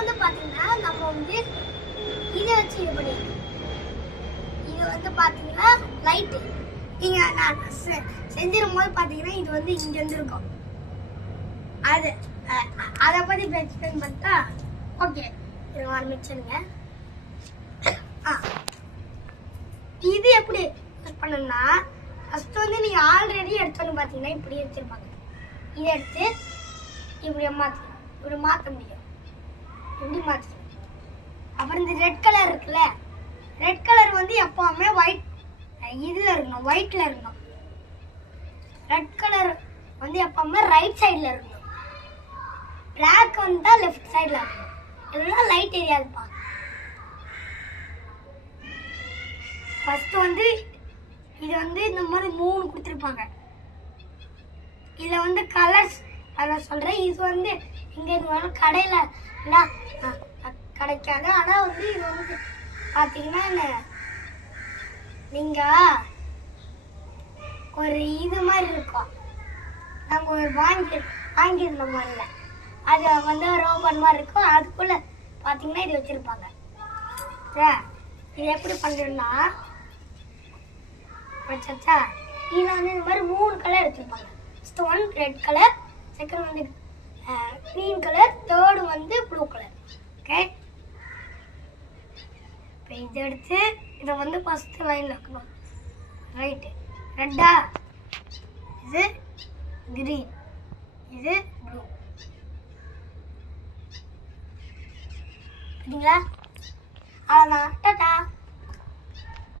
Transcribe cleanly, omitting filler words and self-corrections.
வந்து பாத்தீங்கன்னா நம்ம வந்து இதை வச்சு இது பண்ணிருக்கோம். இது வந்து பாத்தீங்கன்னா லைட்டு. நீங்க நான் செஞ்சிடும் போது பாத்தீங்கன்னா இது வந்து இங்க இருந்து இருக்கும். அது அதை பத்தி எக்ஸ்பிளைன் பண்ணிட்டா ஓகே. இது ஆரம்பிச்சிருங்க. இது எப்படி யூஸ் பண்ணணும்னா ஃபர்ஸ்ட் வந்து நீங்க ஆல்ரெடி எடுத்தோன்னு பாத்தீங்கன்னா இப்படி வச்சிருப்பாங்க. இதை எடுத்து இப்படி மாற்றலாம். இப்படி மாற்ற முடியும். இப்படி மாற்றலாம். அப்புறம் இந்த ரெட் கலர் இருக்குல்ல, ரெட் கலர் வந்து எப்பவுமே ஒயிட் இதில் இருக்கணும், ஒயிட்டில் இருக்கணும். ரெட் கலர் வந்து எப்பவுமே ரைட் சைடில் இருக்கணும். பிளாக் வந்து லெஃப்ட் சைடில் இருக்கணும். இதெல்லாம் லைட் ஏரியா இருப்பாங்க. ஃபர்ஸ்ட் வந்து இது வந்து இந்த மாதிரி 3 கொடுத்துருப்பாங்க. இதில் வந்து கலர்ஸ் அதில் சொல்கிறேன். இது வந்து இங்கே இது கடையில் கிடைக்காது. ஆனால் வந்து இது வந்து பார்த்தீங்கன்னா நீங்கள் ஒரு இது மாதிரி இருக்கும். நாங்கள் ஒரு வாங்கியிருந்த மாதிரில அது வந்து ரோபன் மாதிரி இருக்கும். அதுக்குள்ளே பார்த்தீங்கன்னா இது வச்சுருப்பாங்க. இது எப்படி பண்ணுறதுன்னா வச்சா இதில் வந்து இந்த மாதிரி 3 கலர் வச்சுருப்பாங்க. First one red colour, second வந்து க்ரீன் கலர், தேர்டு வந்து ப்ளூ கலர். ஓகே, இப்போ இதை எடுத்து இதை வந்து ஃபர்ஸ்ட் லைனில் வைக்கணும். ரைட்டு ரெட்டா, இது கிரீன், இது ப்ளூ. சரிங்களா? அவ்வளோதான். டாடா.